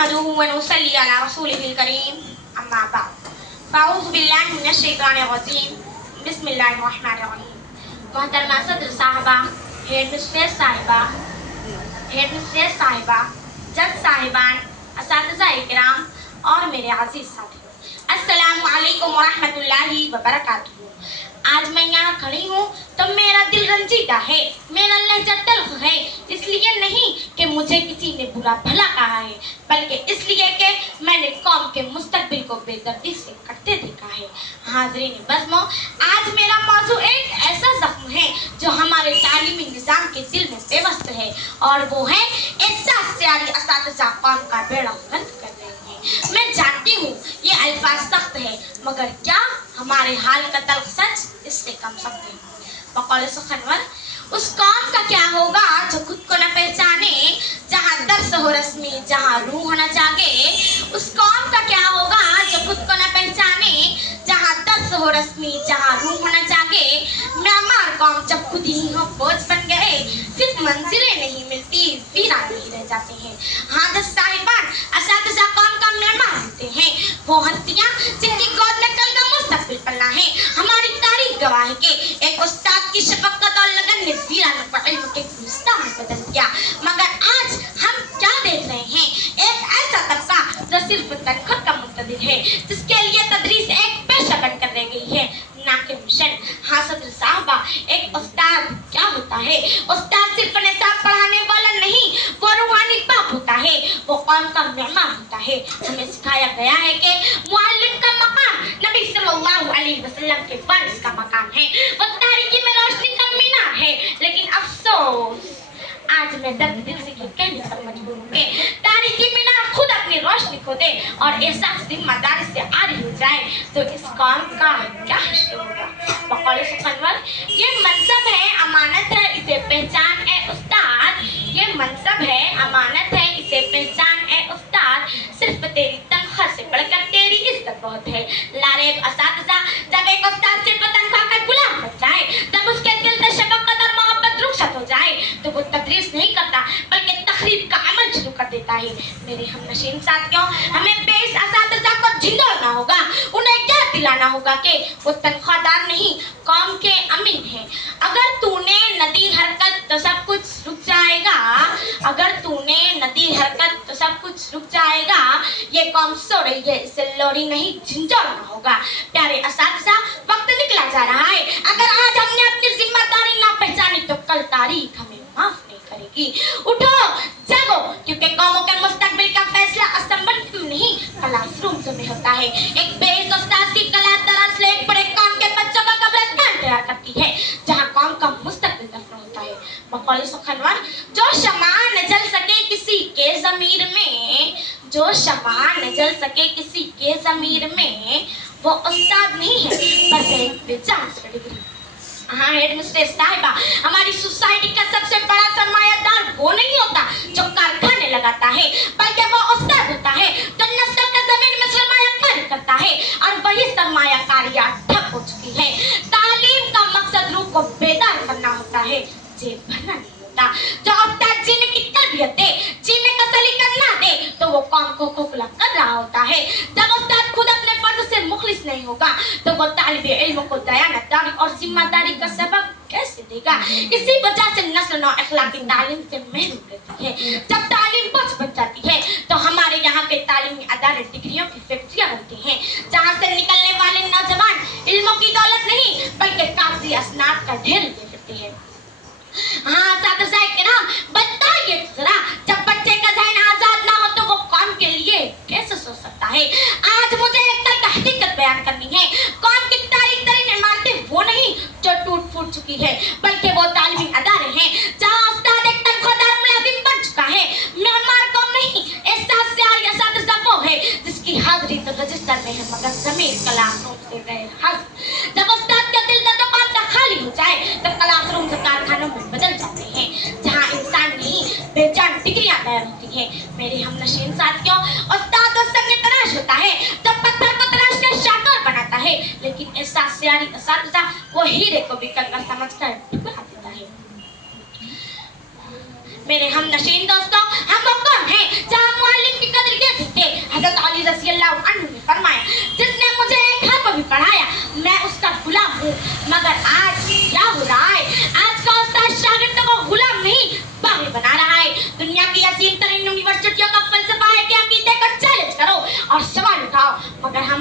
नहमदुहु व नुसल्ली अला रसूलिहिल करीम अम्मा बाद फ़अऊज़ु बिल्लाहि मिनश शैतानिर रजीम बिस्मिल्लाहिर रहमानिर रहीम। मोहतरमा सदर साहिबा, हेड मिस्ट्रेस साहिबा, जज साहिबान, असातिज़ा इकराम और मेरे अजीज साथियों, अस्सलामु अलैकुम व रहमतुल्लाहि व बरकातुहू। आज मैं यहाँ खड़ी हूँ तो मेरा दिल रंजीदा है, मेरा लहजा तल्ख है, इसलिए नहीं कि मुझे किसी ने बुरा भला कहा है, बल्कि इसलिए कि मैंने कौम के मुस्तकबिल को बेदर्दी से कटते देखा है। हाज़रीन बज़्मो, आज मेरा मौजू एक ऐसा जख्म है जो हमारे तालीमी निज़ाम के दिल में बेवस्त है, और वो है एहसास से आरी असातिज़ा कौम का बेड़ा गर्क कर रहे हैं। मैं जानती हूँ ये अल्फाज सख्त है, मगर क्या हमारे हाल का तल्ख सच इससे कम सख्त है। बकौल सुखनवर, उस कौम का क्या होगा जो खुद को न पहचाने, जहाँ दर्स हो रस्मी, जहाँ रूह न जागे। उस कौम का क्या होगा जो खुद को न पहचाने, जहाँ दर्स हो रस्मी, जहाँ रूह न जागे। म्यांमार कौम जब खुद ही हो बोझ बन गए, सिर्फ मंजिलें नहीं मिलती, वीरान नहीं रह जाते हैं। हादस साहिबान असातिज़ा कौम का म्यांमार होते हैं, वो हस्तियाँ जिनकी गोद में कल का मुस्तकबिल पलना है। हमारी तारीख गवाह है कि एक उस्ताद की शफकत और लगन ने वीरानों को इल्म के गुलिस्तां में बदल दिया, मगर आज हम क्या देख रहे हैं? एक ऐसा तबका जो सिर्फ तनख्वाह का मुंतज़िर है, जिसके लिए तदरीस एक पेशा बनकर रह गई है, ना कि मिशन। हाँ सदर साहबा, एक उस्ताद क्या होता है? उस्ताद सिर्फ निसाब पढ़ाने वाला नहीं, वो रूहानी बाप होता है, वो कौम का मेहमान होता है। हमें सिखाया गया है कि मुअल्लिम का मकाम नबी सल्लल्लाहु अलैहि वसल्लम के वारिस का मकाम है, वो तारीकी में रोशनी का मीनार है। लेकिन अफसोस, आज मैं दर्द दिल से कहने पर मजबूर हूँ कि तारीकी मीनार खुद अपनी रोशनी खो दे और एहसास जिम्मेदारी से आरी हो जाए तो इस कौम का क्या हश्र होगा। बकौल सुखनवर, ये मनसब है, अमानत है, इसे पहचान ए उस्ताद। ये मनसब है, अमानत है, इसे पहचान ए उस्ताद। सिर्फ तेरी तनख्वाह से बढ़कर तेरी इज्जत बहुत है। लारेब असातिज़ा, जब एक उस्ताद सिर्फ तनख्वाह का गुलाम बन जाए, जब उसके दिल से शफकत और मोहब्बत रुखसत हो जाए, तो वो तदरीस नहीं करता बल्कि तखरीब का अमल शुरू कर देता है। मेरे हमनशीन साथियों, हमें बेइस असातिज़ा को झिंझोड़ना होगा, उन्हें याद दिलाना होगा कि वो तनख्वाहदार नहीं, कौम के अमीन है। अगर तूने नदी हरकत तो सब कुछ रुक जाएगा, अगर तूने नदी हरकत तो सब कुछ रुक जाएगा। ये कौम सो रही है, इसे लोरी नहीं झिंझोड़ना होगा। प्यारे असातिज़ा, वक्त निकला जा रहा है, अगर आज हमने अपनी जिम्मेदारी ना पहचानी तो कल तारीख हमें माफ नहीं करेगी। उठो, जागो, क्योंकि कौमों के मुस्तकबिल का फैसला असेंबली में नहीं, क्लासरूम में होता है। एक बेइस उस्ताद की कला दरअसल एक बड़े कौम के बच्चों का कब्रिस्तान तैयार करती है, जहाँ कौम का मुस्तकबिल दफन होता है। बकौल सुखनवर, जो शमा न जल सके किसी के ज़मीर में, जो शमा न जल सके किसी के ज़मीर में, वो उस्ताद नहीं है, बस एक बेजान डिग्री। हाँ हेड मिस्ट्रेस साहिबा, हमारी सोसाइटी का सबसे बड़ा सरमायादार वो नहीं होता जो कारखाने लगाता है, बल्कि वो उस्ताद होता है जो नस्ल के जमीन में सरमायाकारी करता है, और वही सरमायाकारी आज ठप हो चुकी है। तालीम का मकसद रूह को बेदार करना होता है, जेब भरना नहीं होता। जो उस्ताद जीने की तरबियत दे, जीने का सलीका ना दे, तो वो कौम को खोखला कर रहा होता है। जब उस्ताद खुद अपने फर्ज से मुखलिस नहीं होगा, तो वो तालिबे इल्म को दयानतदारी और जिम्मेदारी का सबक कैसे देगा? इसी वजह से नस्ल नौ अखलाकी तालीम से महरूम रहती है। जब तालीम बच जाती है तो हमारे यहाँ के तालीमी अदारे डिग्रियों की फैक्ट्रियाँ बनती हैं, जहाँ से निकलने वाले नौजवान इल्मों की दौलत नहीं बल्कि कागजी असनाद का ढेर लिए फिरते हैं। हाँ साथिज़ा इकराम, बताइए जरा, जब बच्चे का ज़हन आजाद ना हो तो वो कौम के लिए कैसे सोच सकता है? आज मुझे एक तक हकीकत बयान करनी है। कौम की तारीख तरीन इमारतें वो नहीं जो टूट फूट चुकी है, बल्कि वो तालीमी अदारे हैं जहाँ उस्ताद एक तनख्वाहदार मुलाजिम बन चुका है। म्यांमार कौम नहीं, एहसास से आरी असातिज़ा वो है जिसकी हाज़िरी तो रजिस्टर में है, मगर ज़मीर क्लासरूम से गए हज़। जब उस्ताद का दिल दर्द का खाली हो जाए तो क्लासरूम से कारखानों में बदल जाते हैं, जहाँ इंसान नहीं बेजान डिग्रियां तैयार होती हैं। मेरे हमनशीन साथियों, उस्ताद उस समय तराश होता है जब पत्थर को तराश कर शाकर बनाता है, लेकिन एहसास से आरी असातिज़ा वो हीरे को भी कंकर समझकर ठुकरा देता है। मेरे हमनशीन दोस्तों, हम वो कौन है जहाँ मुअल्लिम की कदर ये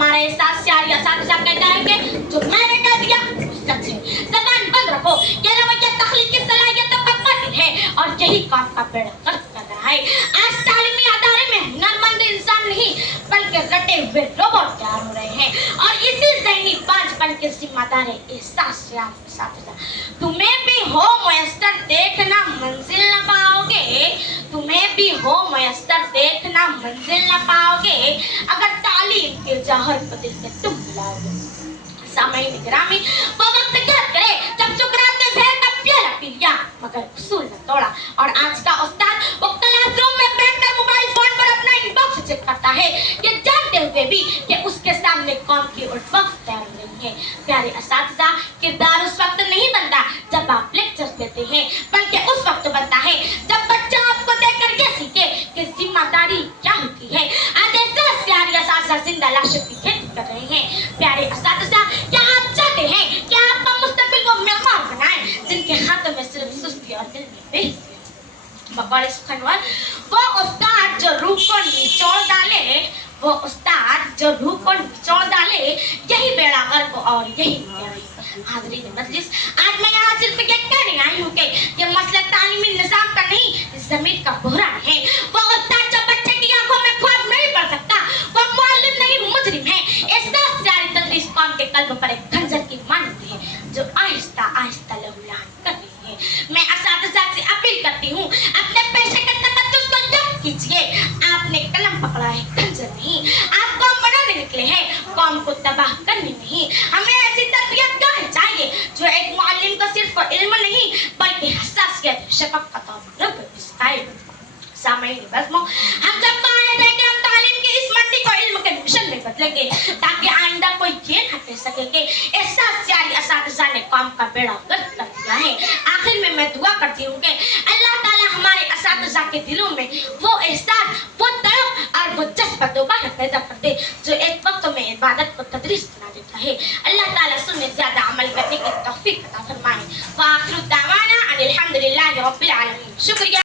हमारे साथ सियारी असातिज़ा कहता है कि जो मैंने कह दिया सच है। ज़बान बंद रखो, ये रवैया तख्लीक की सलाहियतों का कातिल है और यही काम का बेड़ा गर्क कर रहा है। आज तालीमी अदारे में हुनरमंद इंसान नहीं बल्कि रटे हुए रोबोट तैयार हो रहे हैं और इसी ज़हनी बांझपन के जिम्मेदार है एहसास असातिज़ा। तुम्हें भी हो मुयस्सर देखना मंजिल न पाओगे, तुम्हें भी हो मुयस्सर देखना मंजिल न पाओगे अगर तालीम के जहर को दिल से तुम बुलाओगे। सामईन गिरामी, वो वक्त क्या करे जब सुकरात ने जहर का प्याला पी लिया मगर उसूल न तोड़ा। और आज का उस्ताद वो क्लासरूम में बैठकर मोबाइल फोन पर अपना इनबॉक्स चेक करता है, ये जानते हुए भी कि उसके सामने कौम की आउटबॉक्स तैयार हो रही है। प्यारे असातिज़ा, किरदार उस वक्त नहीं बनता जब आप लेक्चर देते हैं बल्कि उस वक्त बनता है जब बच्चा आपको देखकर ये सीखे कि जिम्मेदारी क्या होती है। आज ऐसे सियारी असातिज़ा जिंदा लाशों की खेती कर रहे हैं। प्यारे असातिज़ा, क्या आप चाहते हैं कि आपका मुस्तकबिल वो मेहमान बनाए जिनके हाथों में सिर्फ सुस्ती और दिल में बेइज्जती है। बकौल सुखनवर, वो उस्ताद जो रूह को निचोड़ डाले, वो उस्ताद जो रूह को निचोड़ डाले, यही बेड़ा गर्क और यही प्यारी। हाज़रीन मजलिस, आज मैं यहाँ सिर्फ ये कहने आई हूँ कि ये मसला तालीमी निज़ाम का नहीं, ज़मीर का बहरान है। वो उस्ताद जो बच्चे की आंखों में ख्वाब नहीं पढ़ सकता, वो मुअल्लिम नहीं मुजरिम है। एहसास जारी तदरीस कौम के कल्ब पर एक खंजर की मानद है जो आहिस्ता आहिस्ता लहूलुहान कर रही है। मैं असातिज़ा से अपील करती हूँ, अपने पेशे के तकद्दुस को जब्त कीजिए। आपने कलम पकड़ा है, खंजर नहीं। आप कौम बनाने निकले हैं, कौम को तबाह करने नहीं। हमें ऐसी तरबियत चाहिए जो एक मुअल्लिम को सिर्फ इल्म नहीं बल्कि हसासियत, शफ़क़त और रग़बत सिखाए। सामईन बज़्मो, हम जब वाहिद हैं कि हम तालीम की इस मंडी को इल्म के मिशन में बदलेंगे ताकि आइंदा कोई ये न कह सके कि एहसास सियारी असातिज़ा ने कौम का बेड़ा गर्क कर दिया है। आखिर में मैं दुआ करती हूँ कि अल्लाह ताला हमारे असातिज़ा के दिलों में वो एहसास, वो तड़प और वो जज्बा दोबारा पैदा कर दे जो एक वक्त में इबादत को तदरीस बना देता है। अल्लाह ताला सुनने ज़्यादा अमल करने की तौफीक अता फरमाए। व आखिर दावाना अनिल हम्दुलिल्लाहि रब्बिल आलमीन। शुक्रिया।